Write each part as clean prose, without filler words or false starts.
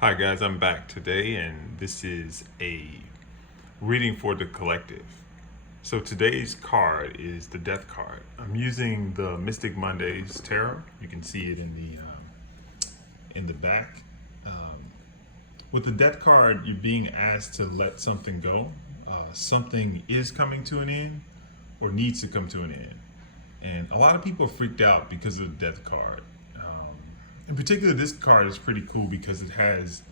Hi guys, I'm back today and this is a reading for the collective. So today's card is the Death card. I'm using the Mystic Mondays Tarot. You can see it in the back. With the Death card, you're being asked to let something go. Something is coming to an end or needs to come to an end. And a lot of people are freaked out because of the Death card. In particular, this card is pretty cool because it has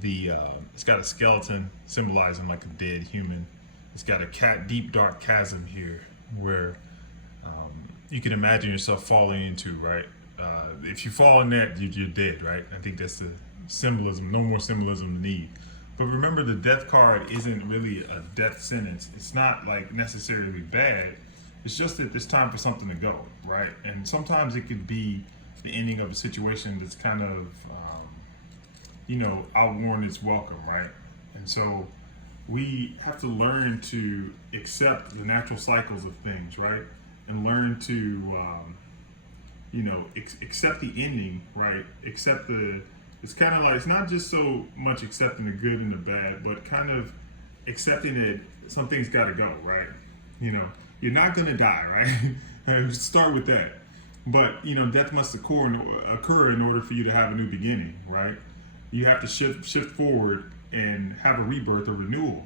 it's got a skeleton symbolizing like a dead human. It's got a deep dark chasm here where you can imagine yourself falling into, right? If you fall in that, you're dead, right? I think that's the symbolism, no more symbolism to need. But remember, the Death card isn't really a death sentence. It's not like necessarily bad. It's just that it's time for something to go, right? And sometimes it could be the ending of a situation that's kind of, outworn its welcome, right? And so we have to learn to accept the natural cycles of things, right? And learn to, accept the ending, right? It's kind of like, it's not just so much accepting the good and the bad, but kind of accepting that something's got to go, right? You're not going to die, right? Start with that. But death must occur in order for you to have a new beginning, right? You have to shift forward and have a rebirth or renewal.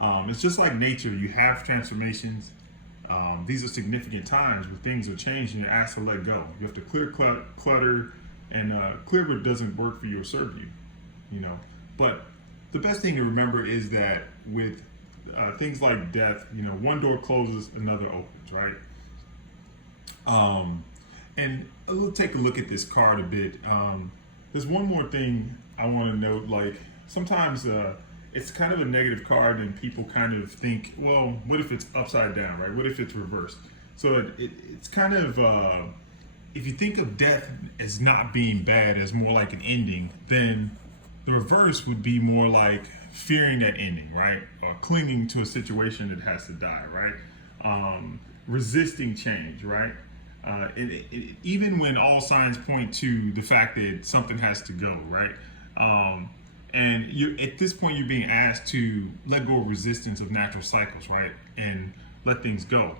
It's just like nature. You have transformations. These are significant times where things are changing. You're asked to let go. You have to clear clutter, and clear what doesn't work for you or serve you. But the best thing to remember is that with things like death, one door closes, another opens, right? And we'll take a look at this card a bit. There's one more thing I want to note. Like sometimes it's kind of a negative card, and people kind of think, well, what if it's upside down, right? What if it's reversed? So it's kind of if you think of death as not being bad, as more like an ending, then the reverse would be more like fearing that ending, right? Or clinging to a situation that has to die, right? Resisting change, right? Even when all signs point to the fact that something has to go, right? And you at this point, you're being asked to let go of resistance of natural cycles, right? And let things go.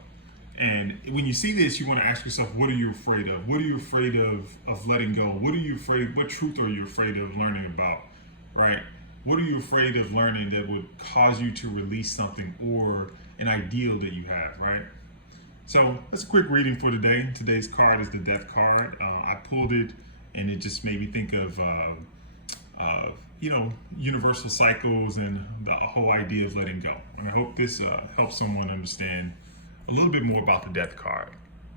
And when you see this, you want to ask yourself, what are you afraid of? What are you afraid of letting go? What truth are you afraid of learning about, right? What are you afraid of learning that would cause you to release something or an ideal that you have, right? So that's a quick reading for today. Today's card is the Death card. I pulled it and it just made me think of, universal cycles and the whole idea of letting go. And I hope this helps someone understand a little bit more about the Death card.